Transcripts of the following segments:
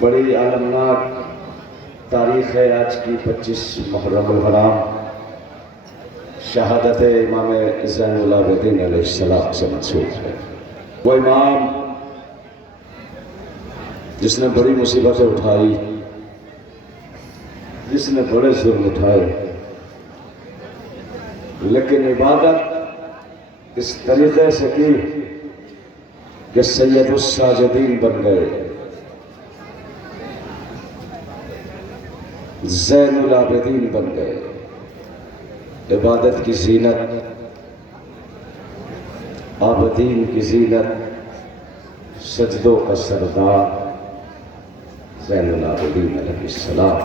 بڑی المناک تاریخ ہے آج کی 25 محرم الحرام، شہادت امام زین العابدین علیہ السلام سے منسوب ہے۔ وہ امام جس نے بڑی مصیبتیں اٹھائی، جس نے بڑے ظلم اٹھائے، لیکن عبادت اس طریقے سے کی کہ سید الساجدین بن گئے، زین العابدین بن گئے۔ عبادت کی زینت، عابدین کی زینت، سجدوں کا سردار زین العابدین علیہ السلام۔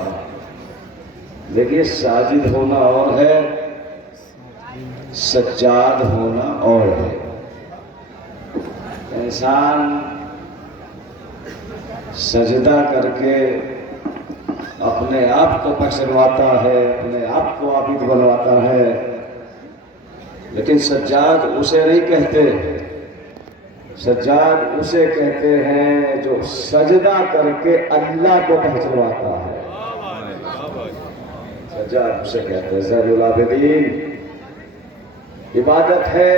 دیکھیے، ساجد ہونا اور ہے، سجاد ہونا اور ہے۔ انسان سجدہ کر کے اپنے آپ کو پہچنواتا ہے، اپنے آپ کو عابد بنواتا ہے، لیکن سجاد اسے نہیں کہتے۔ سجاد اسے کہتے ہیں جو سجدہ کر کے اللہ کو پہچنواتا ہے۔ سجاد اسے کہتے ہیں۔ زین العابدین عبادت ہے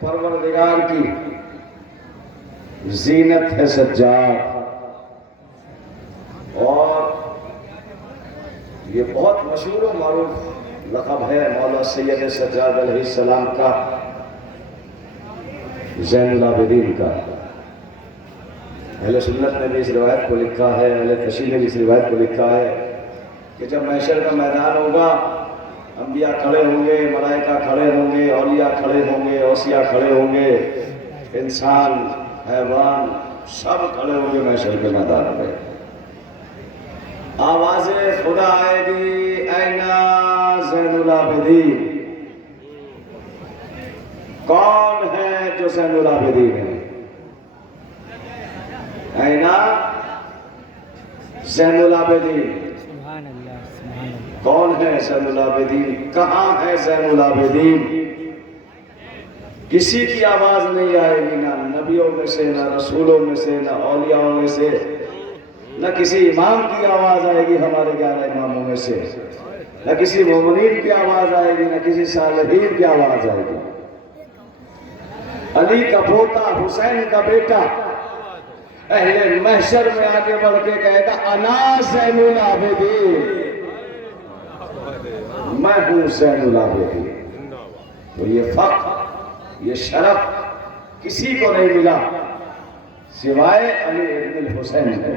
پروردگار کی، زینت ہے سجاد۔ اور یہ بہت مشہور و معروف لقب ہے مولا سید سجاد علیہ السلام کا، زین العابدین کا۔ اہل سنت نے بھی اس روایت کو لکھا ہے، اہل تشیع نے بھی اس روایت کو لکھا ہے کہ جب محشر کا میدان ہوگا، انبیاء کھڑے ہوں گے، ملائکہ کھڑے ہوں گے، اولیاء کھڑے ہوں گے، اوصیاء کھڑے ہوں گے، انسان، حیوان سب کھڑے ہوں گے محشر کے میدان میں۔ آواز خدا آئے گی، اینا زین العابدین؟ کون ہے جو زین العابدین ہے؟ اینا زین العابدین؟ کون ہے زین العابدین؟ کہاں ہے زین العابدین؟ کسی کی آواز نہیں آئے گی، نہ نبیوں میں سے، نہ رسولوں میں سے، نہ اولیاءوں میں سے، نہ کسی امام کی آواز آئے گی ہمارے 11 اماموں میں سے، نہ کسی مومنین کی آواز آئے گی، نہ کسی صالحین کی آواز آئے گی۔ علی کا پوتا، حسین کا بیٹا اہل محشر میں آگے بڑھ کے کہے گا، انا زین العابدین، میں ہوں زین العابدین۔ تو یہ فخر، یہ شرف کسی کو نہیں ملا سوائے علی ابن الحسین کو۔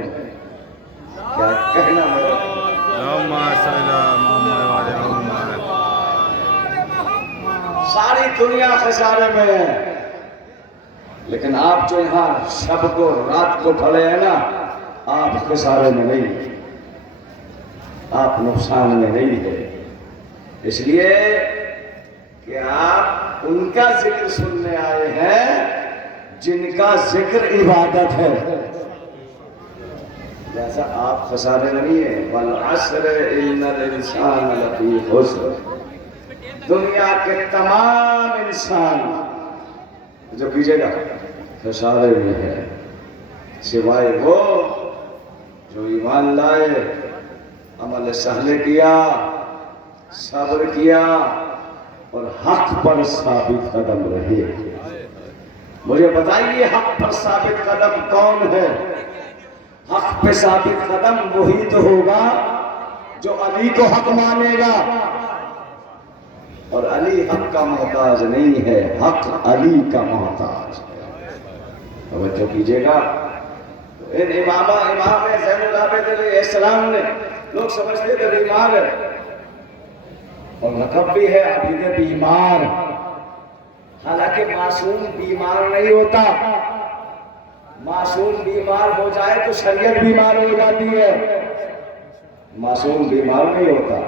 کیا کہنا ہے؟ ساری دنیا خسارے میں ہے، لیکن آپ جو یہاں شب کو رات کو کھڑے ہیں نا، آپ خسارے میں نہیں، آپ نقصان میں نہیں ہے، اس لیے کہ آپ ان کا ذکر سننے آئے ہیں جن کا ذکر عبادت ہے۔ جیسا آپ خسارے نہیں ہیں۔ والعصر ان الانسان لفی خسر، دنیا کے تمام انسان جو کیجئے گا خسارے میں ہے، سوائے وہ جو ایمان لائے، عمل صالح کیا، صبر کیا اور حق پر ثابت قدم رہے۔ مجھے بتائیے حق پر ثابت قدم کون ہے؟ حق پہ ثابت قدم وہی تو ہوگا جو علی کو حق مانے گا، اور علی حق کا محتاج نہیں ہے، حق علی کا محتاج ہے۔ توجہ کیجئے گا، ان امام زین العابدین علیہ السلام نے لوگ سمجھتے تھے بیمار ہے، اور لقب بھی ہے عابد بیمار۔ حالانکہ معصوم بیمار نہیں ہوتا، معصوم بیمار ہو جائے تو شریعت بیمار ہو جاتی ہے، معصوم بیمار نہیں ہوتا۔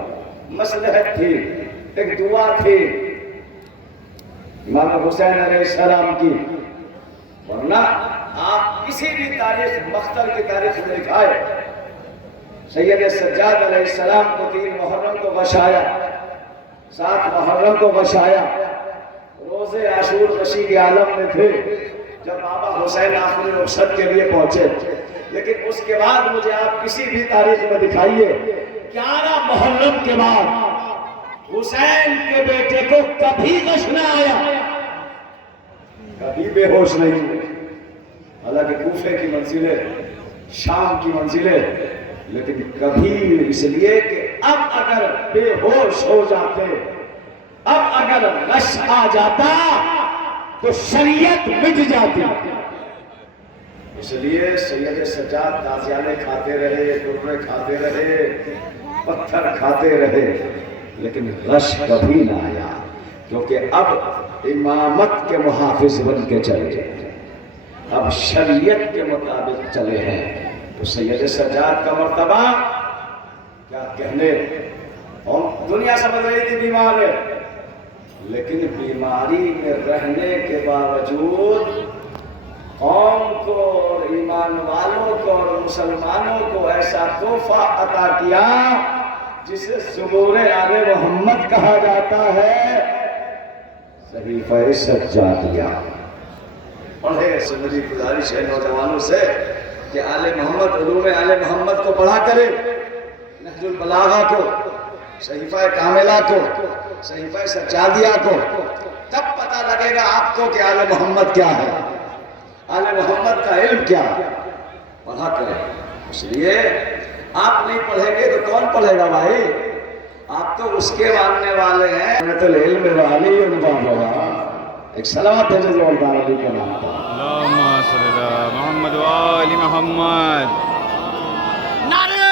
مصلحت تھی، ایک دعا تھی امام حسین علیہ السلام کی، ورنہ آپ کسی بھی تاریخ، مقتل کی تاریخ میں لکھائے، سید سجاد علیہ السلام کو 3 محرم کو بشایا، 7 محرم کو بشایا، روز عاشور غشی کے عالم میں تھے۔ جب بابا حسین آخری رخصت کے لیے پہنچے لیکن اس کے بعد مجھے آپ کسی بھی تاریخ میں دکھائیے 11 محرم کے بعد حسین کے بیٹے کو کبھی غش نہ آیا، کبھی بے ہوش نہیں ہوئے۔ حالانکہ کوفے کی منزلیں، شام کی منزلیں، لیکن کبھی، اس لیے کہ اب اگر بے ہوش ہو جاتے، اب اگر غش آ جاتا تو شریعت مٹ جاتی۔ اس لیے سید سجاد تازیانے کھاتے رہے، درے کھاتے رہے، پتھر کھاتے رہے، لیکن غش کبھی نہ آیا، کیونکہ اب امامت کے محافظ بن کے چلے، اب شریعت کے مطابق چلے ہیں۔ تو سید سجاد کا مرتبہ کیا کہنے، اور دنیا سمجھ رہی تھی بیمار ہے، لیکن بیماری میں رہنے کے باوجود قوم کو اور ایمان والوں کو اور مسلمانوں کو ایسا تحفہ عطا کیا جسے ظہور آل محمد کہا جاتا ہے، صحیفہ سجادیہ۔ پڑھے، میری گزارش ہے نوجوانوں سے کہ آل محمد، علوم آل محمد کو پڑھا کرے، نہج البلاغہ کو، صحیفہ کاملہ کو، صحیفہ سجادیہ کو، تب پتہ لگے گا آپ کو کہ آل محمد کیا ہے، آل محمد کا علم کیا ہے۔ پڑھا کرے، اس لیے آپ نہیں پڑھیں گے تو کون پڑھے گا بھائی؟ آپ تو اس کے ماننے والے ہیں۔ العلم والی ایک صلوات ہے جو اللہ علیہ کے نام پر۔ اللہم صلی اللہ محمد و آل محمد۔ نعرہ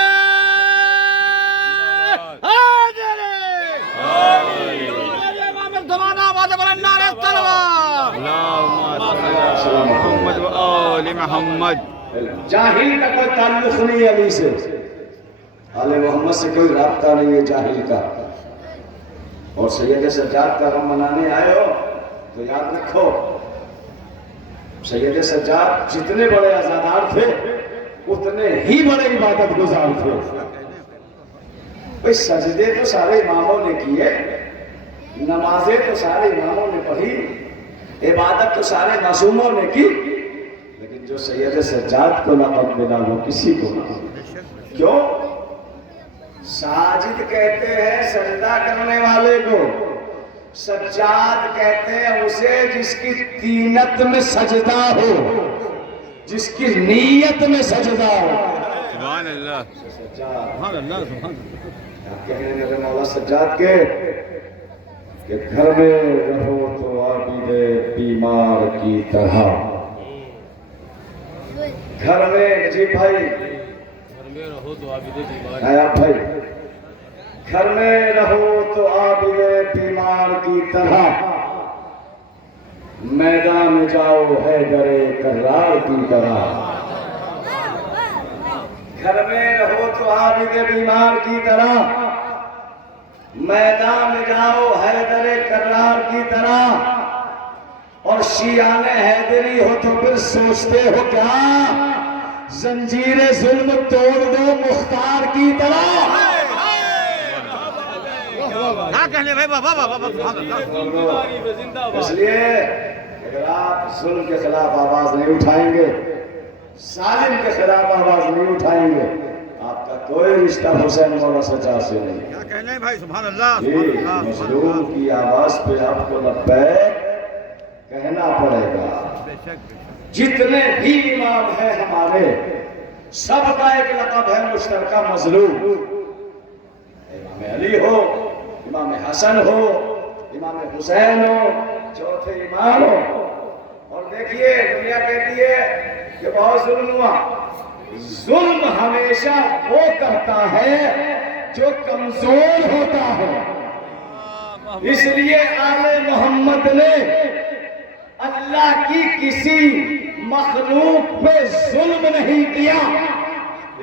حیدری! امام زمانہ آواز بلند، نعرہ تلوار! اللہم صلی اللہ محمد و آل محمد۔ جاہل کا کوئی تعلق نہیں ہے علی سے، آل محمد سے کوئی رابطہ نہیں ہے جاہل کا۔ اور سید سجاد کا غم منانے آئے ہو تو یاد رکھو، سید سجاد جتنے بڑے عزادار تھے اتنے ہی بڑے عبادت گزار تھے۔ بھئی سجدے تو سارے اماموں نے کیے، نمازیں تو سارے اماموں نے پڑھی، عبادت تو سارے معصوموں نے کی، لیکن جو سید سجاد کو لقب ملا وہ کسی کو نہ۔ کیوں؟ ساجد کہتے ہیں سجدہ کرنے والے کو، سجاد کہتے ہیں اسے جس کی تینت میں سجدہ ہو، جس کی نیت میں سجدہ ہو۔ سبحان اللہ، سجاد سبحان اللہ، سبحان اللہ۔ کیا کہنے میرے مولا سجاد کے کہ گھر میں رہو تو عابد بیمار کی طرح، گھر میں نجیب بھائی، نایاب بھائی، گھر میں رہو تو عابد بیمار کی طرح، میدان میں جاؤ حیدر کرار کی طرح۔ گھر میں رہو تو عابد بیمار کی طرح، میدان میں جاؤ حیدر کرار کی طرح۔ اور شیعان حیدری ہو تو پھر سوچتے ہو کیا، زنجیر ظلم توڑ دو مختار کی طرح۔ کیا کہنے بھائی، بابا بابا سبحان اللہ۔ اس لیے اگر آپ ظلم کے خلاف آواز نہیں اٹھائیں گے، ظالم کے خلاف آواز نہیں اٹھائیں گے، آپ کا کوئی رشتہ حسین مولا سجاد سے نہیں۔ کیا کہنے بھائی، سبحان اللہ، جی، سبحان اللہ، سبحان مظلوم اللہ۔ کی آواز پہ آپ کو لبیک کہنا پڑے گا۔ بے شک، بے شک۔ جتنے بھی امام ہیں ہمارے، سب کا ایک لقب ہے مشترکہ مظلوم۔ امام علی ہو، امام حسن ہو، امام حسین ہو، چوتھے امام ہو۔ اور دیکھیے دنیا کہتی ہے کہ بہت ظلم ہوا، ظلم ہمیشہ وہ کرتا ہے جو کمزور ہوتا ہے۔ اس لیے آل محمد نے اللہ کی کسی مخلوق پہ ظلم نہیں کیا،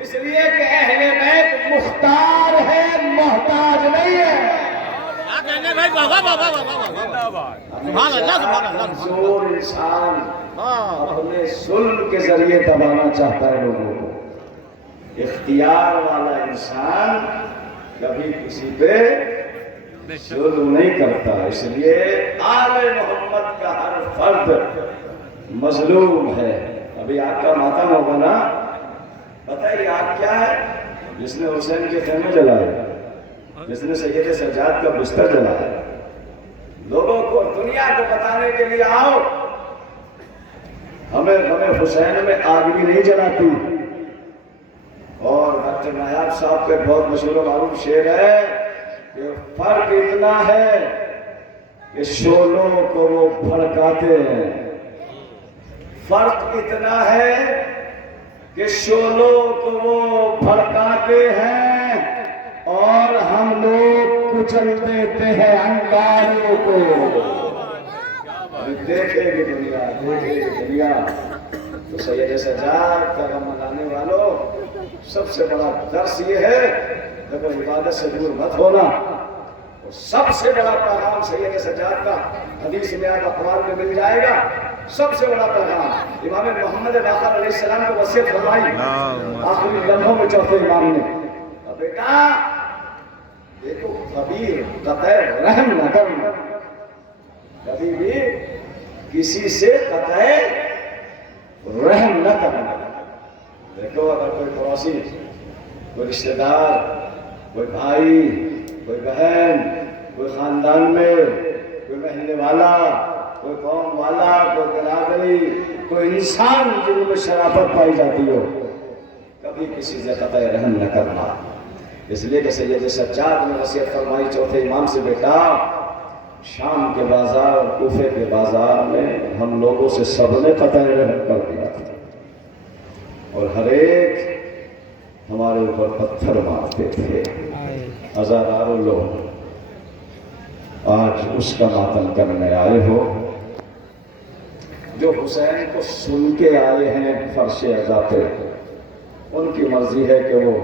اس لیے کہ اہل بیت مختار ہے، محتاج نہیں ہے۔ کیا کہنے بھائی، بابا بابا بابا سبحان اللہ، سبحان اللہ۔ کمزور انسان اپنے ظلم کے ذریعے دبانا چاہتا ہے لوگوں کو، اختیار والا انسان کبھی کسی پہ ظلم نہیں کرتا۔ اس لیے آل محمد کا ہر فرد مظلوم ہے۔ ابھی آقا ماتم ہوگا نا پتہ ہے آگ کیا ہے؟ جس نے حسین کے خیمے جلائے، جس نے سید سجاد کا بستر جلایا. لوگوں کو دنیا کو بتانے کے لیے آؤ ہمیں حسین میں آگ بھی نہیں جلاتی. اور ڈاکٹر نایاب صاحب کے بہت مشہور و معروف شعر ہے کہ فرق اتنا ہے کہ شعلوں کو وہ بھڑکاتے ہیں. فرق اتنا ہے کہ شعلوں کو وہ بھڑکاتے ہیں اور ہم لوگ کچل دیتے ہیں انگاروں کو. دیکھے گی دنیا تو سید سجاد کا غم منانے والوں سب سے بڑا درس یہ ہے کہ عبادت سے دور مت ہونا. اور سب سے بڑا پیغام سید سجاد کا حدیث میں آپ اخبار میں مل جائے گا. سب سے بڑا پیغام امام محمد باقر علیہ السلام کو وصیت فرمائی آخری لمحوں میں چوتھے امام نے. بیٹا دیکھو خبیر قطع رحم نہ کرنا، کبھی بھی کسی سے قطع رحم نہ کرنا. دیکھو اگر کوئی پڑوسی، کوئی رشتہ دار، کوئی بھائی، کوئی بہن، کوئی خاندان میں کوئی محلے والا، کوئی قوم والا، کوئی برادری، کوئی انسان جن میں شرافت پائی جاتی ہو، کبھی کسی سے قطع رحم نہ کرنا. اس لیے کہ سید سجاد نے وصیت فرمائی چوتھے امام سے، بیٹا شام کے بازار اور کوفے کے بازار میں ہم لوگوں سے سب نے قطع رحم کر دیا تھا اور ہر ایک ہمارے اوپر پتھر مارتے تھے. عزادارو لوگ آج اس کا ماتم کرنے آئے ہو جو حسین کو سن کے آئے ہیں فرش عزا پہ. ان کی مرضی ہے کہ وہ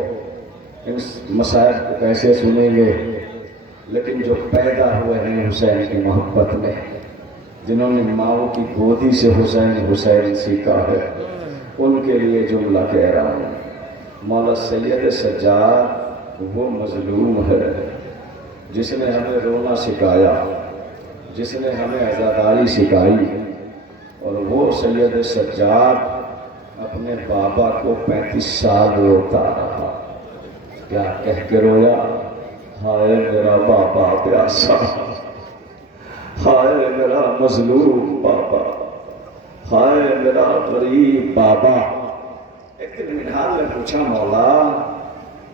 ان مسائل کو کیسے سنیں گے، لیکن جو پیدا ہوئے ہیں حسین کی محبت میں، جنہوں نے ماؤں کی گودی سے حسین سیکھا ہے، ان کے لیے جملہ کہہ رہا ہوں. مولا سید سجاد وہ مظلوم ہے جس نے ہمیں رونا سکھایا، جس نے ہمیں عزاداری سکھائی. اور وہ سید سجاد اپنے بابا کو 35 سال روتا رہا. کیا کہہ کے رویا؟ ہائے میرا بابا پیاسا، ہائے میرا مظلوم بابا، ہائے میرا غریب بابا. ایک دن منہال نے پوچھا، مولا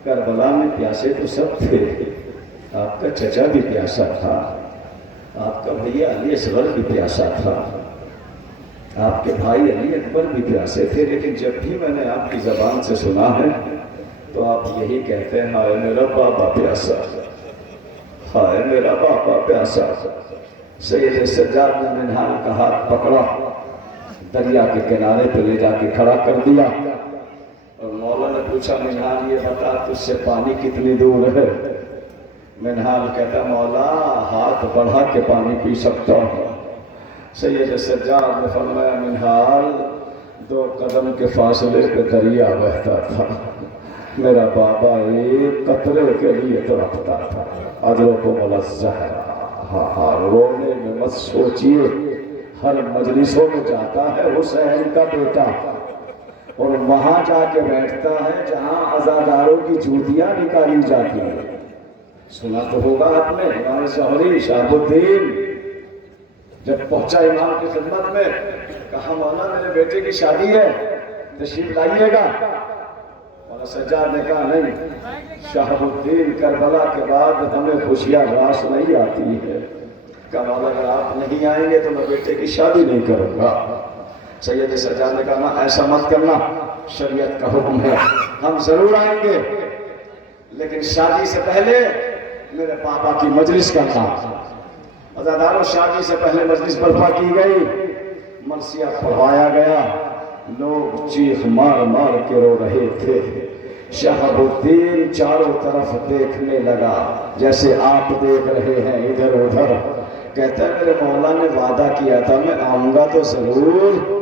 کربلا میں پیاسے تو سب تھے، آپ کا چچا بھی پیاسا تھا، آپ کا بھیا علی اصغر بھی پیاسا تھا، آپ کے بھائی علی اکبر بھی پیاسے تھے، لیکن جب بھی میں نے آپ کی زبان سے سنا ہے تو آپ یہی کہتے ہیں، ہائے میرا بابا پیاسا، ہائے میرا بابا پیاسا. سید سجاد نے منہال کا ہاتھ پکڑا، دریا کے کنارے پہ لے جا کے کھڑا کر دیا اور مولا نے پوچھا، منہال یہ بتا تجھ سے پانی کتنی دور ہے؟ منہال کہتا، مولا ہاتھ بڑھا کے پانی پی سکتا ہوں. سید سجاد نے فرمایا، منہال 2 قدم کے فاصلے پہ دریا بہتا تھا، میرا بابا ایک قطرے کے لیے تڑپتا تھا. ادرکم الزہرا. ہاں رونے میں مت سوچیے، ہر مجلسوں میں جاتا ہے حسین کا بیٹا اور وہاں جا کے بیٹھتا ہے جہاں عزاداروں کی جوتیاں نکالی جاتی ہیں. سنا تو ہوگا آپ نے، امام ظہری شہاب الدین جب پہنچا امام کی خدمت میں، کہا مولا میرے بیٹے کی شادی ہے، تشریف لائیے گا. مولا سجاد نے کہا نہیں، شہاب الدین کربلا کے بعد ہمیں خوشیاں راس نہیں آتی ہے. کہا مولا اگر آپ نہیں آئیں گے تو میں بیٹے کی شادی نہیں کروں گا. سید سجاد نے کہا نا ایسا مت کرنا، شریعت کا حکم ہے، ہم ضرور آئیں گے لیکن شادی سے پہلے میرے پاپا کی مجلس کرنا. عزاداروں شادی سے پہلے مجلس برپا کی گئی، مرثیہ پڑھوایا گیا، لوگ چیخ مار مار کے رو رہے تھے. شہاب الدین چاروں طرف دیکھنے لگا جیسے آپ دیکھ رہے ہیں ادھر ادھر. کہتا ہے میرے مولا نے وعدہ کیا تھا میں آؤں گا تو ضرور،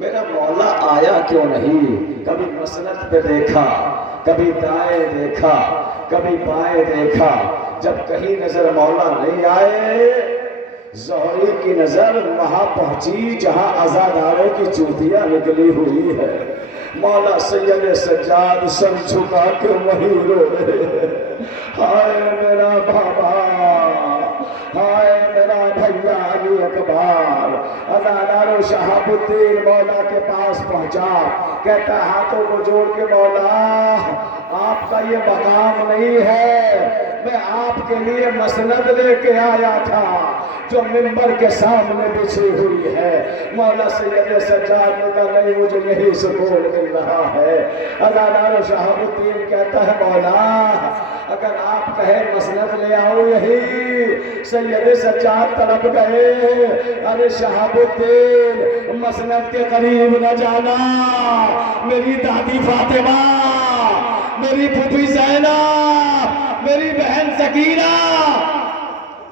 میرا مولا آیا کیوں نہیں؟ کبھی مسند پہ دیکھا، کبھی دائیں دیکھا، کبھی بائیں دیکھا. جب کہیں نظر مولا نہیں آئے، ظہری کی نظر وہاں پہنچی جہاں عزاداروں کی چوتیاں نکلی ہوئی ہے. مولا سید سجاد سر جھکا کے وہیں رو رہے ہیں۔ ہائے میرا بابا، ہائے میرا بھیا علی اکبر۔ ازادارو شہاب الدین مولا کے پاس پہنچا، کہتا ہاتھوں کو جوڑ کے مولا آپ کا یہ مقام نہیں ہے، میں آپ کے لیے مسند لے کے آیا تھا جو ممبر کے سامنے بچھی ہوئی ہے۔ مولا سید سجاد نے کہا نہیں، مجھے یہی سکون مل رہا ہے۔ ازادار شہاب الدین کہتا ہے مولا اگر آپ کہیں مسند لے آؤ یہی۔ سید سجاد طرف گئے، ارے شہاب الدین مسند کے قریب نہ جانا، میری دادی فاطمہ، میری پھوپھی زینب، میری بہن سکینہ۔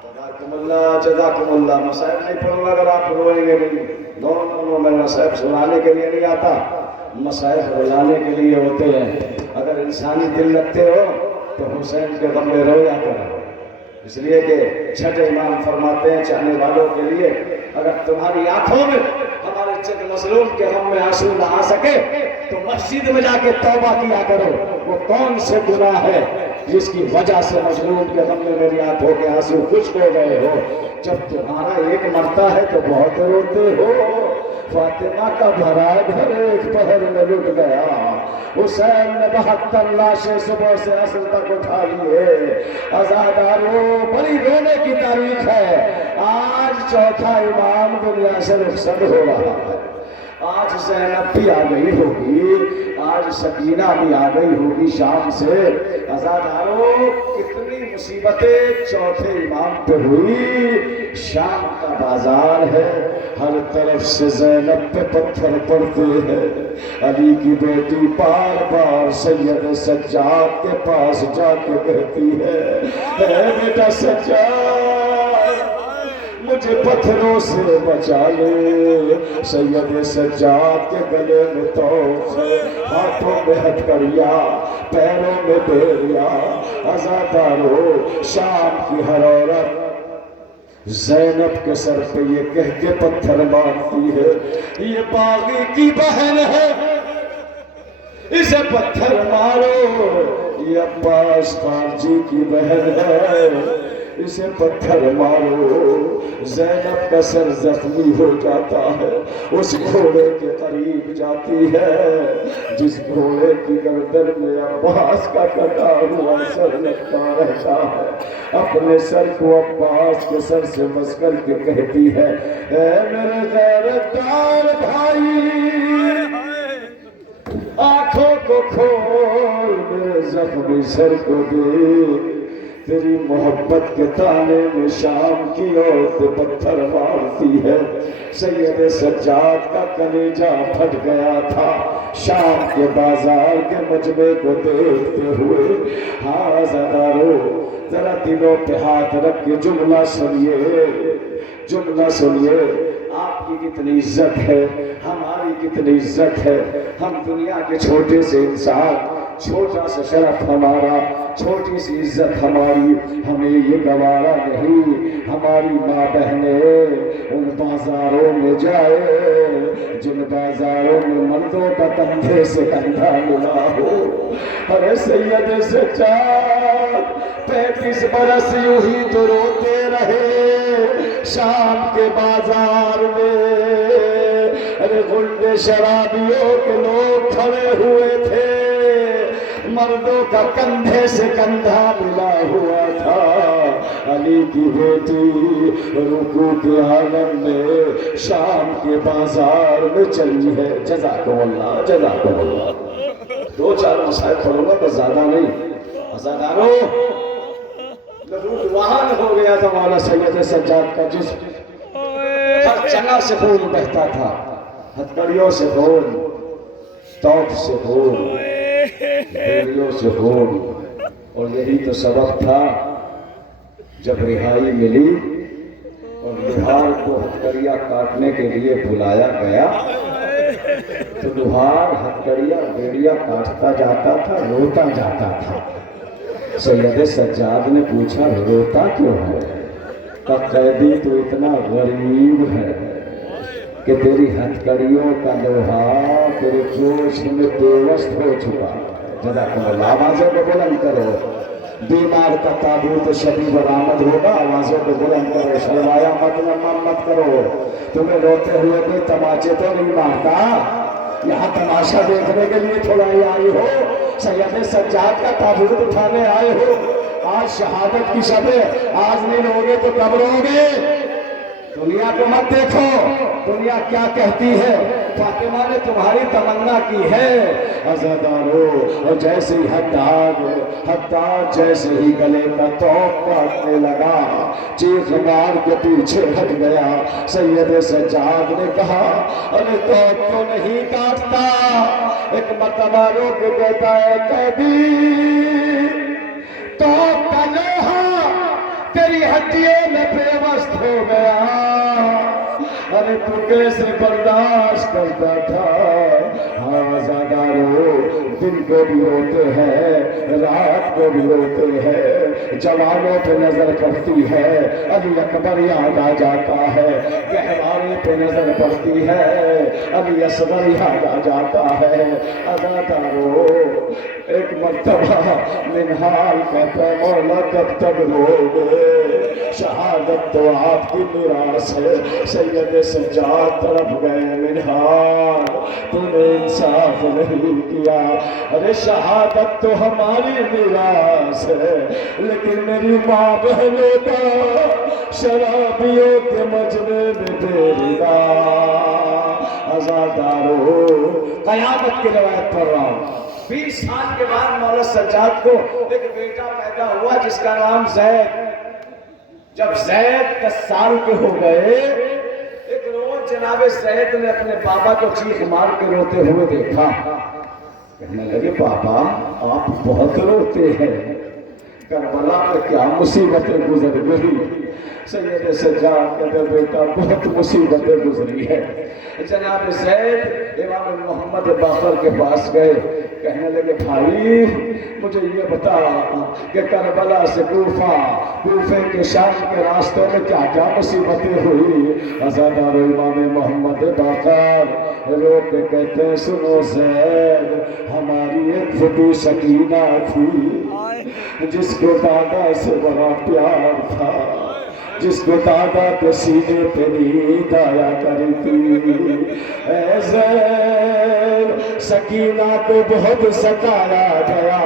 جزاکم اللہ، جزاکم اللہ۔ مسائب نہیں پڑھوں گا اگر آپ روئیں گے نہیں۔ دونوں میں مسائب سنانے کے لیے نہیں آتا، مسائب رلانے کے لیے ہوتے ہیں۔ اگر انسانی دل رکھتے ہو تو حسین کے غم میں رویا کرو، اس لیے کہ چھٹے امام فرماتے ہیں چاہنے والوں کے لیے اگر تمہاری آنکھوں میں ہمارے چند مظلوم کے غم میں آنسو نہ آ سکے تو مسجد میں جا کے توبہ کیا کرو۔ وہ کون سے گناہ ہے جس کی وجہ سے مظلوم کے غم میں میری آنکھوں کے آنسو خشک ہو گئے ہو؟ جب تمہارا ایک مرتا ہے تو بہت روتے ہو۔ فاطمہ کا بھرا گھر ایک پہر میں لٹ گیا، حسین نے 72 لاشیں صبح سے عصر تک اٹھا لیے۔ آزادارو بڑی رونے کی تاریخ ہے۔ آج چوتھا امام دنیا سے رخصت ہو رہا ہے، آج زینب بھی آ گئی ہوگی، آج سکینہ بھی آ گئی ہوگی شام سے۔ آزادارو کتنی مصیبتیں چوتھے امام پہ ہوئی۔ شام کا بازار ہے، ہر طرف سے زینب پہ پتھر پڑتے ہیں۔ علی کی بیٹی بار بار سید سجاد کے پاس جا کے کہتی ہے اے بیٹا سجاد مجھے پتھروں سے بچا لے۔ سید سجاد کے گلے میں توق ہے، ہاتھوں میں ہتھکڑیاں، پیروں میں بیڑیا۔ آزادارو شام کی ہر عورت زینب کے سر پہ یہ کہہ کے پتھر مارتی ہے یہ باغی کی بہن ہے، اسے پتھر مارو۔ یہ عباس خارجی کی بہن ہے، اسے پتھر مارو۔ زینب کا سر زخمی ہو جاتا ہے، اس گھوڑے کے قریب جاتی ہے جس گھوڑے کی گردن میں عباس کا کٹا ہوا سر لگتا رہتا ہے۔ اپنے سر کو عباس کے سر سے مس کر کے کہتی ہے اے میرے غیرتدار بھائی آنکھوں کو کھول، میرے زخمی سر کو دیکھ، تیری محبت کے تانے میں شام کی عورت پتھر مارتی ہے۔ سید سجاد کا کلیجہ پھٹ گیا تھا شام کے بازار کے مجمع کو دیکھتے ہوئے۔ ہاں آزادارو ذرا دلوں پہ ہاتھ رکھ کے جملہ سنیے، جملہ سنیے۔ آپ کی کتنی عزت ہے، ہماری کتنی عزت ہے۔ ہم دنیا کے چھوٹے سے انسان، چھوٹا سا شرف ہمارا، چھوٹی سی عزت ہماری، ہمیں یہ گوارا نہیں ہماری ماں بہنیں ان بازاروں میں جائے جن بازاروں میں مردوں کا کندھے سے کندھا ملا ہو۔ ارے سید سجاد 35 برس یوں ہی تو روتے رہے شام کے بازار میں۔ ارے غلڈ شرابیوں کے لوگ کھڑے ہوئے تھے، مردوں کا کندھے سے کندھا ملا ہوا تھا۔ علی کی بیٹی رکوع کے عالم میں شام کے بازار میں چلی ہے۔ جزاکم اللہ، جزاکم اللہ۔ 2-4 مسائل پڑھوں گا بس زیادہ نہیں۔ آزادارو وہاں ہو گیا تھا مولا سید سجاد کا جسم، ہر جگہ سے خون بہتا تھا، ہتھکڑیوں سے خون، توپ سے خون، بیڑیوں سے خون۔ اور یہی تو سبب تھا جب رہائی ملی اور لوہار کو ہتھکڑیاں کاٹنے کے لیے بلایا گیا تو لوہار ہتھکڑیاں بیڑیاں کاٹتا جاتا تھا، روتا جاتا تھا۔ سید سجاد نے پوچھا روتا کیوں ہے؟ کہ قیدی تو اتنا غریب ہے، کہ تیری ہتھکڑیوں کا لوہا تیرے جوش میں پیوست ہو چکا ہے۔ جزاکم اللہ، آوازوں کو بلند کرو۔ بیمار کا تابوت شبی برآمد ہوگا، آوازوں کو بلند کرو، شرمایا مت، نرم مت کرو۔ تمہیں روتے ہوئے کوئی تماچے تو نہیں مارتا، یہاں تماشا دیکھنے کے لیے تھوڑا ہی آئی ہو، سید سجاد کا تابوت اٹھانے آئے ہو۔ آج شہادت کی شب ہے، آج نہیں روگے تو کب روگے؟ دنیا کو مت دیکھو، دنیا کیا کہتی ہے۔ فاطمہ نے تمہاری تمنا کی ہے، عزادارو، اور جیسے ہی حداد جیسے ہی گلے کا توق کاٹنے لگا، چیخ مار کے پیچھے ہٹ گیا۔ سید سجاد نے کہا، ارے توق تو نہیں کاٹتا۔ ایک مرتبہ رو کے کہتا ہے، قیدی توق کا لوہا تیری ہڈیوں میں پیوست ہو گیا، ارے تو کیسے برداشت کرتا تھا؟ ہاں عزادارو، دن کو بھی روتے ہیں، رات کو بھی روتے ہیں، جوانوں پہ نظر پڑتی ہے، علی اکبر یاد آ جاتا ہے، گہوارے پہ نظر پڑتی ہے، علی اصغر یاد آ جاتا ہے۔ عزادارو، ایک مرتبہ منہال کہتا ہے، مولا کب تک روگے؟ شہادت تو آپ کی میراث ہے۔ سید سجاد طرف گئے، منہال تو نے انصاف نہیں کیا، ارے شہادت تو ہماری میراث ہے، لیکن میری ماں بہنوں کا شرابیوں کے مجمع میں بیردا۔ عزادارو، قیامت کی روایت پڑھ رہا ہوں، 20 سال کے بعد مولا سجاد کو ایک بیٹا پیدا ہوا جس کا نام زید۔ جب زید 10 سال کے ہو گئے، ایک روز جناب زید نے اپنے بابا کو چیخ مار کے روتے ہوئے دیکھا۔ کہنے لگے، بابا آپ بہت روتے ہیں، کربلا میں کیا مصیبتیں گزر گئی؟ سید سجاد کہتے، بیٹا بہت مصیبتیں گزری ہے۔ جناب زید امام محمد باقر کے پاس گئے، کہنے لگے، بھائی مجھے یہ بتا کہ کربلا سے کوفے کے شام کے راستوں میں کیا کیا مصیبتیں ہوئی؟ عزادار امام محمد باقر رو کے کہتے ہیں، سنو زید، ہماری ایک پھوٹی سکینہ تھی جس کو دادا سے بڑا پیار تھا، جس کو دادا کے سینے پہ نیند آیا کرتی۔ اے زید، سکینہ کو بہت ستایا گیا۔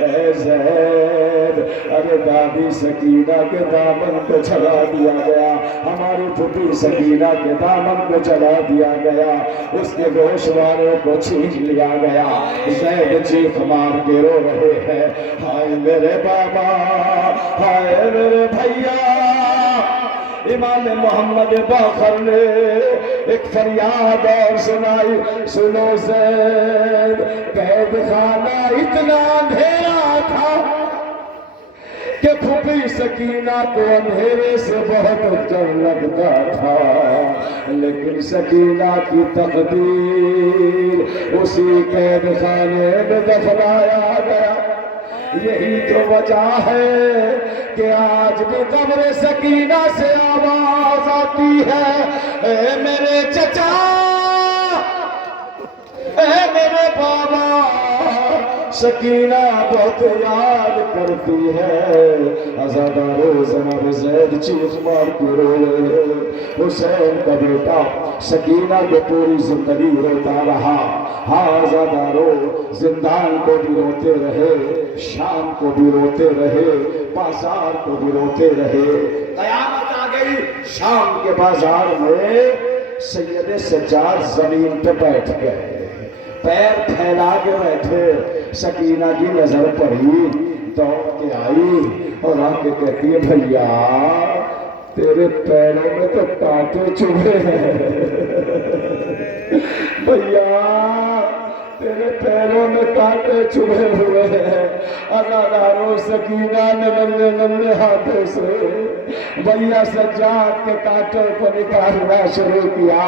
اے زید، ارے دادی سکینہ کے دامن کو چلا دیا گیا، ہماری پھوپھی سکینہ کے دامن کو چلا دیا گیا، اس کے گوشواروں کو چھین لیا گیا۔ زید چیخ مار کے رو رہے ہیں، ہائے میرے بابا، ہائے میرے بھیا۔ امام محمد باقر نے ایک فریاد اور سنائی، سنو زید، قید خانہ اتنا اندھیرا تھا کہ پھوپھی سکینہ کو اندھیرے سے بہت ڈر لگتا تھا، لیکن سکینہ کی تقدیر اسی قید خانے میں دفنایا گیا۔ یہی تو وجہ ہے کہ آج بھی قبر سکینہ سے آواز آتی ہے، اے میرے چچا، اے میرے بابا۔ سکینہ بہت یاد کرتی ہے۔ عزادارو، جناب زید چیخ مار کے رو رہے ہیں۔ حسین کا بیٹا سکینہ کو پوری زندگی روتا رہا۔ ہاں عزادارو، زندان کو بھی روتے رہے، شام کو بھی روتے رہے، بازار کو بھی روتے رہے۔ قیامت آ گئی، شام کے بازار میں سید سجاد زمین پہ بیٹھ گئے، پیر پھیلا کے بیٹھے۔ سکینہ کی نظر پڑی، دوڑ کے آئی اور آ کے کہتی ہے، بھیا تیرے پیروں میں تو کانٹے چبھے ہیں، بھیا تیرے پیروں میں کانٹے چبھے ہوئے ہیں۔ عزادارو، سکینہ نے ننھے ننھے ہاتھوں سے بھیا سجاد کے کانٹوں کو نکالنا شروع کیا۔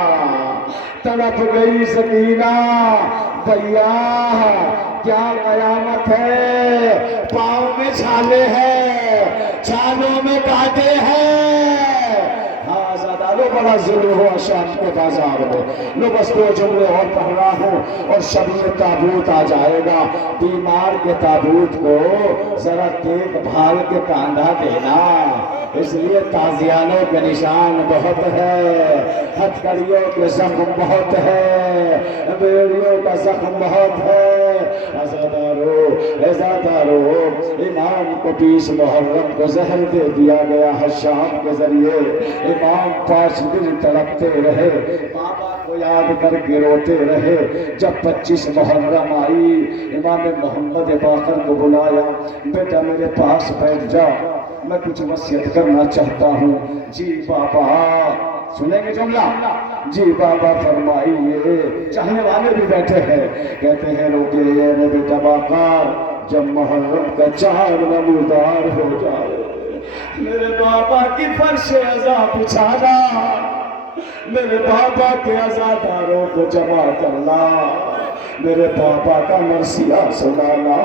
تڑپ گئی سکینہ، بھیا کیا قیامت ہے، پاؤں میں چھالے ہیں، چھالوں میں کانٹے ہیں۔ ہاں عزادارو، بڑا ظلم ہوا شام کے بازار میں. لو بس دو جملے اور پڑھ رہا ہوں اور شب میں تابوت آ جائے گا. بیمار کے تابوت کو ذرا دیکھ بھال کے کاندھا دینا. اس لیے تازیانوں کے نشان بہت ہے، ہتھکڑیوں کے زخم بہت ہے، بیڑیوں کا زخم بہت ہے. عزادارو امام کو 20 محرم کو زہر دے دیا گیا ہے شام کے ذریعے. امام 5 دن تڑپتے رہے، بابا کو یاد کر کے روتے رہے. جب 25 محرم آئی امام محمد باقر کو بلایا، بیٹا میرے پاس بیٹھ جا، میں کچھ وصیت کرنا چاہتا ہوں. جی بابا. سنیں گے جملہ؟ جی بابا فرمائیے. چاہنے والے بھی بیٹھے ہیں. کہتے ہیں روکے میرے بیٹا باقر، جب محرم کا چاند نمودار ہو جائے میرے بابا کی فرش عزا بچھانا، میرے بابا کے عزاداروں کو جمع کرنا، میرے بابا کا مرثیہ سنانا،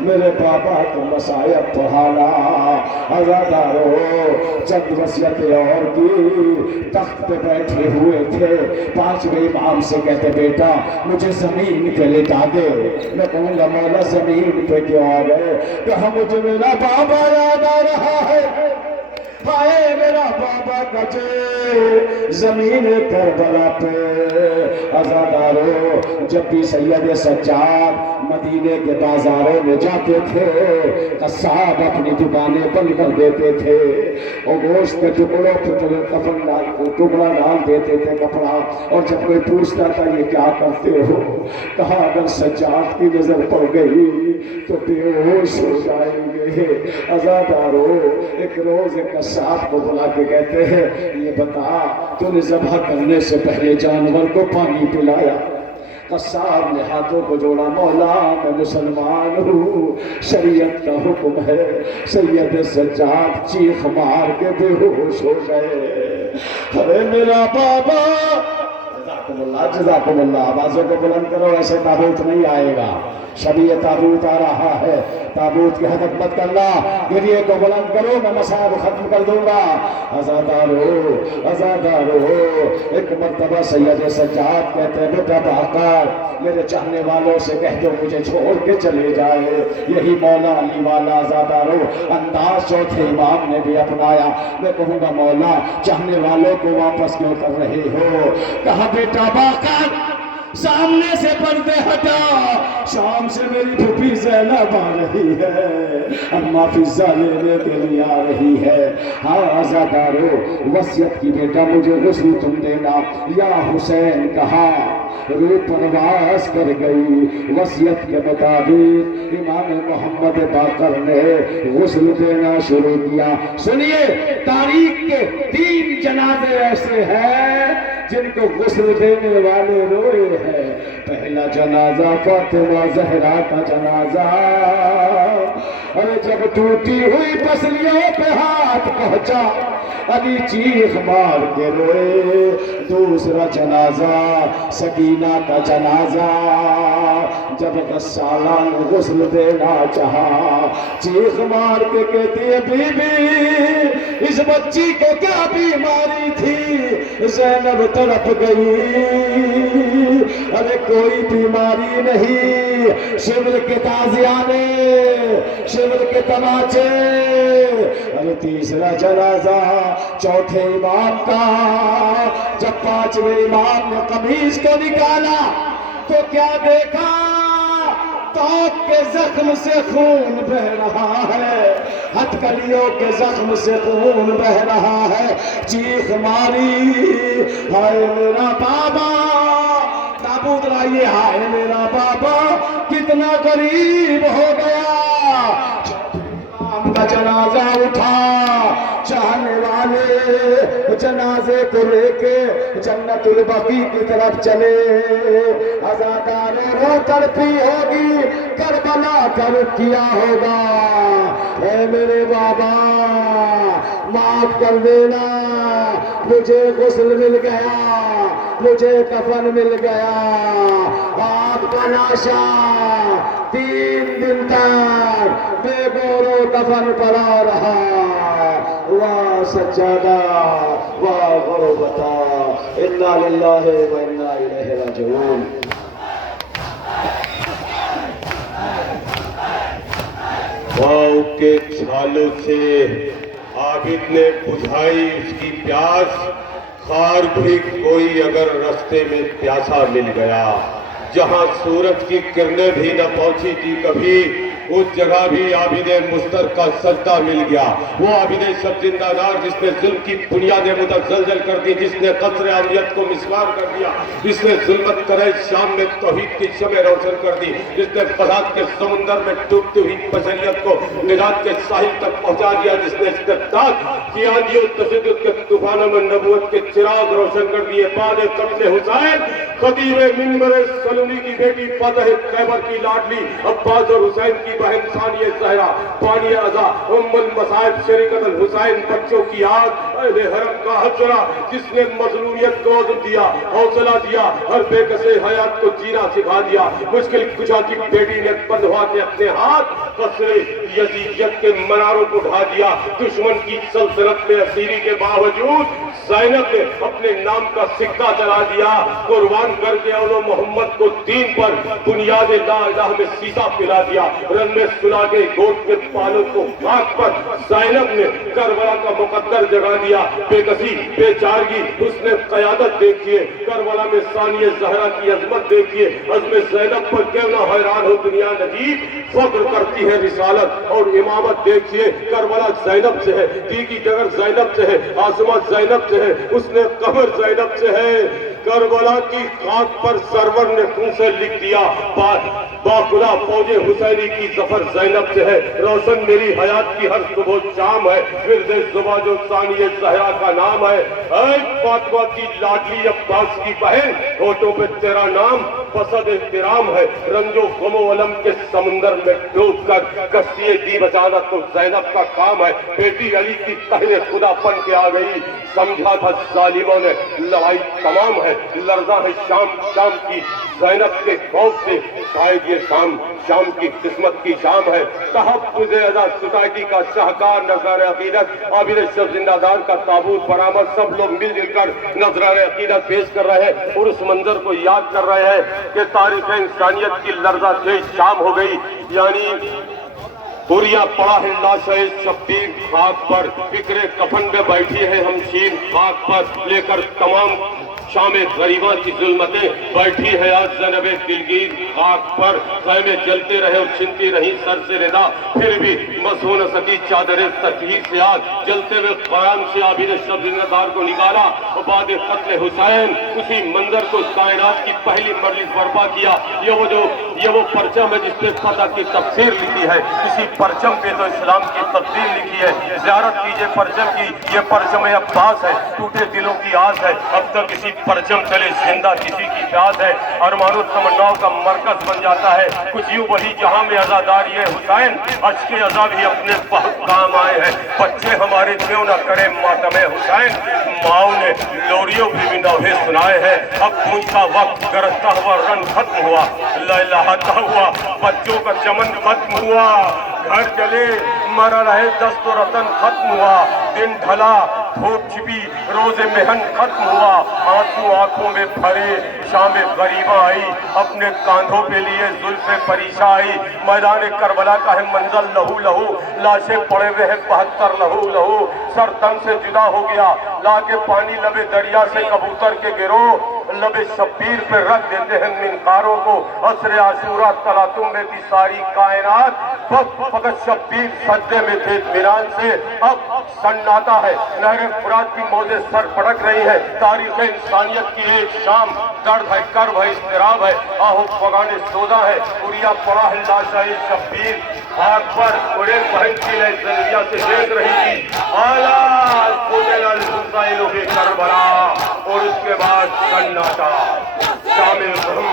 میرے بابا کو مصائب پڑھانا. عزاداروں چند وصیتیں اور کی. تخت پہ بیٹھے ہوئے تھے، 5ویں امام سے کہتے بیٹا مجھے زمین پہ لٹا دے. میں کہوں گا مولا زمین پہ کیوں آ گئے؟ کہا مجھے میرا بابا یاد آ رہا ہے. ہائے میرا بابا کا زمین کربلا پہ. عزادارو جب بھی سید سجاد مدینے کے بازاروں میں جاتے تھے، قصاب اپنی دکانیں بند کر دیتے تھے، اور گوشت کے ٹکڑوں پہ ٹکڑا ڈال دیتے تھے کپڑا. اور جب کوئی پوچھتا تھا یہ کیا کرتے ہو، کہا اگر سجاد کی نظر پڑ گئی تو بے ہوش ہو جائیں گے. عزادارو ایک روز ایک قصاب کو بلا کے کہتے ہیں یہ بتا تو نے ذبح کرنے سے پہلے جانور کو پانی پلایا؟ قصاب نے ہاتھوں کو جوڑا، مولا میں مسلمان ہوں، شریعت کا حکم ہے. سید سجاد چیخ مار کے بے ہوش ہو گئے. ارے میرا بابا. جزاکم اللہ. آوازوں کو بلند کرو، ایسے تابوت نہیں آئے گا. شبیہ تابوت آ رہا ہے، تابوت کی حدت مت کرنا. گریے کو بلند کرو، میں مسائل ختم کر دوں گا. عزادارو ایک مرتبہ سید سجاد کہتے ہیں بیٹا باقر میرے چاہنے والوں سے کہہ دو مجھے چھوڑ کے چلے جائے. یہی مولا علی والا عزادارو انداز چوتھے امام نے بھی اپنایا. میں کہوں گا مولا چاہنے والوں کو واپس کیوں کر رہے ہو؟ کہا بیٹا باقر سامنے سے پردے ہٹا، شام سے میری پھوپھی زینب آ رہی ہے، اماں فضہ لینے کے لیے آ رہی ہے. ہاں عزادارو وصیت کی بیٹا مجھے غسل تم دینا. یا حسین کہا، روح پرواز کر گئی. وصیت کے مطابق امام محمد باقر نے غسل دینا شروع کیا. سنیے تاریخ کے 3 جنازے ایسے ہیں جن کو غسل دینے والے روئے ہیں. پہلا جنازہ فاطمہ زہرا کا جنازہ، ارے جب ٹوٹی ہوئی پسلیوں پہ ہاتھ پہنچا علی چیخ مار کے روئے. دوسرا جنازہ سکینہ کا جنازہ، جب غسالہ نے غسل دینا چاہا چیخ مار کے کہتی ہے بی بی اس بچی کو کیا بیماری تھی؟ زینب تڑپ گئی. ارے کوئی بیماری نہیں، شبل کے تازیانے، شبل کے تماچے. ارے تیسرا جنازہ چوتھے امام کا، جب 5ویں امام نے قمیص کو نکالا تو کیا دیکھا؟ توق کے زخم سے خون بہ رہا ہے، ہتھکڑیوں کے زخم سے خون بہ رہا ہے. چیخ ماری ہائے میرا بابا. تابوت لائیے. ہائے میرا بابا کتنا غریب ہو گیا. امام کا جنازہ اٹھا، چاہنے والے جنازے کو لے کے جنت البقیع کی طرف چلے. عزاداروں رو تڑپی ہوگی، کربلا کا رخ کیا ہوگا. اے میرے بابا معاف کر دینا، مجھے غسل مل گیا، مجھے کفن مل گیا. آپ کا لاشا 3 دن تک بے گور و کفن پڑا رہا. وا سجادہ وا غربتا انا للہ و انا الیہ راجعون. واؤ کے چھالوں سے عابد نے بجھائی اس کی پیاس. خار بھی کوئی اگر رستے میں پیاسا مل گیا. جہاں سورج کی کرنیں بھی نہ پہنچی تھی کبھی اس جگہ بھی عابد مستر کا سجدہ مل گیا. وہ عابد سب زندہ دار جس نے ظلم کی بنیادیں متزلزل کر دی, جس نے قصر امنیت کو مسمار کر دیا, جس نے ظلمت کرے شام میں توحید کی شمع روشن کر دی, جس نے فساد کے سمندر میں ڈوبتی ہوئی بشریت کو نجات کے ساحل تک پہنچا دیا, جس نے استبداد کی آندھیوں تشدد کے طوفانوں میں نبوت کے چراغ روشن کر دیے. بعد قتل حسین خطیب منبر سلمی کی بیٹی فاتح خیبر کی لاڈلی عباس اور حسین کی بہن ثانیہ زہرا بانی ازا ام المصائب شریکت الحسین بچوں کی آگ اہل حرم کا حجرہ جس نے مظلومیت کو عزم دیا, حوصلہ دیا, ہر بے کسے حیات کو جینا سکھا دیا. مشکل کشا کی بیٹی نے بندھوا کے اپنے ہاتھ قصر یزیدیت کے مناروں کو ڈھا دیا. دشمن کی سلطنت میں اسیری کے باوجود زینب نے اپنے نام کا سکہ چلا دیا. قربان کر کے اولو محمد کو دین پر بنیاد لا الہ میں سیسا پلا دیا. رن میں سلا کے گوٹ کے پالوں کو خاک پر زینب نے کربلا کا مقدر جگا دیا. بے کسی بے چارگی اس نے قیادت دیکھیے. کربلا میں ثانیہ زہرا کی عظمت دیکھیے. عزم زینب پر کیوں نہ حیران ہو دنیا نجیب, فخر کرتی ہے رسالت اور امامت. دیکھیے کربلا زینب سے ہے, دیگی جگر زینب سے ہے, عاصمت زینب سے ہے, اس نے قبر زینب سے ہے. کربلا کی خاک پر سرور نے خون سے لکھ دیا باخدا فوج حسینی کی ظفر زینب سے ہے. روشن میری حیات کی ہر صبح شام ہے. ورد زبا جو ثانیہ زہرا کا نام ہے. اے فاطمہ کی لاڈلی عباس کی بہن, ہونٹوں پہ تیرا نام فسد احترام ہے. رنج و غم و علم کے سمندر میں ڈوب کر کشتی دی بچانا تو زینب کا کام ہے. بیٹی علی کی تہنے خدا پن کے آ گئی. سمجھا تھا ظالموں نے لڑائی تمام ہے, لرزاں ہے شام کی زینب کے خوف سے. شاید یہ شام کی قسمت کی شام ہے. تحفظ ازا سوسائٹی کا شاہکار نظر عقیدت عابد شب زندہ دار کا تابوت برآمد. سب لوگ مل جل کر نظر عقیدت پیش کر رہے ہیں اور اس منظر کو یاد کر رہے ہیں کہ تاریخ انسانیت کی لرزہ خیز شام ہو گئی. یعنی بوریا پڑا ہے لاشِ شبیر خاک پر, فکر کفن میں بیٹھی ہے ہمشیر خاک پر. لے کر تمام شام غریباں کی ظلمتیں بیٹھی ہے آج زینب دلگیر خاک پر. خیمے جلتے رہے اور چھنتی رہی سر سے ردا, پھر بھی مس ہو نہ سکی چادر تطہیر سے آگ. جلتے ہوئے قیام سے عابد شب زندہ دار کو نکالا اور بعد قتل حسین اسی منظر کو کائنات کی پہلی مجلس برپا کیا. یہ وہ پرچم ہے جس نے فتح کی تفسیر لکھی ہے. اسی پرچم پہ تو اسلام کی تفسیر لکھی ہے. زیارت کیجئے پرچم کی, یہ پرچم عباس ہے. ٹوٹے دلوں کی آس ہے, اب تک اسی پرچم چلے زندہ کسی کی پیاس ہے. ارمان و تمناؤں کا مرکز بن جاتا ہے کچھ یوں وہی جہاں میں عزاداری ہے حسین. اشک عذاب ہی اپنے بہت کام آئے ہیں. بچے ہمارے کیوں نہ کرے ماتم حسین. ماؤں نے لوریوں بھی نوحے سنائے ہیں. اب پونچھتا وقت گرجتا ہوا رن ختم ہوا, لہلہاتا ہوا بچوں کا چمن ختم ہوا. گھر چلے مرا رہے دست و رتن ختم ہوا. دن ڈھلا دھوپ چھپی روز محن ختم ہوا. آنسو آنکھوں میں بھرے شام غریباں آئی, اپنے کاندھوں پہ لیے زلف پریشاں آئی. میدان کربلا کا ہے منظر لہو لہو, لاشیں پڑے ہوئے ہیں 72 لہو لہو. سر تن سے جدا ہو گیا, لا کے پانی لبے دریا سے کبوتر کے گروہ. لبے شبیر پہ رکھ دیتے ہیں منقاروں کو. عصر عاشورہ تلاطم میں تھی ساری کائنات, فقط شبیر سجدے میں تھے اطمینان سے. اب سناٹا ہے, نہر فرات کی موجیں سر پڑک رہی ہے. تاریخ انسانیت کی ایک شام, درد ہے کرب ہے اضطراب ہے, آہو فغان سودا ہے. اڑیا پڑا ہے لاشِ شبیر خاک پر. بڑے بہن کی لئے زندگیہ سے دیکھ رہی تھی آلہ قتل الحسین فی کربلا. اور اس کے بعد سناٹا. شام غم,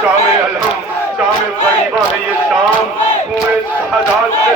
شام الہم, شام غریبہ ہے یہ شام. پورے شہداء سے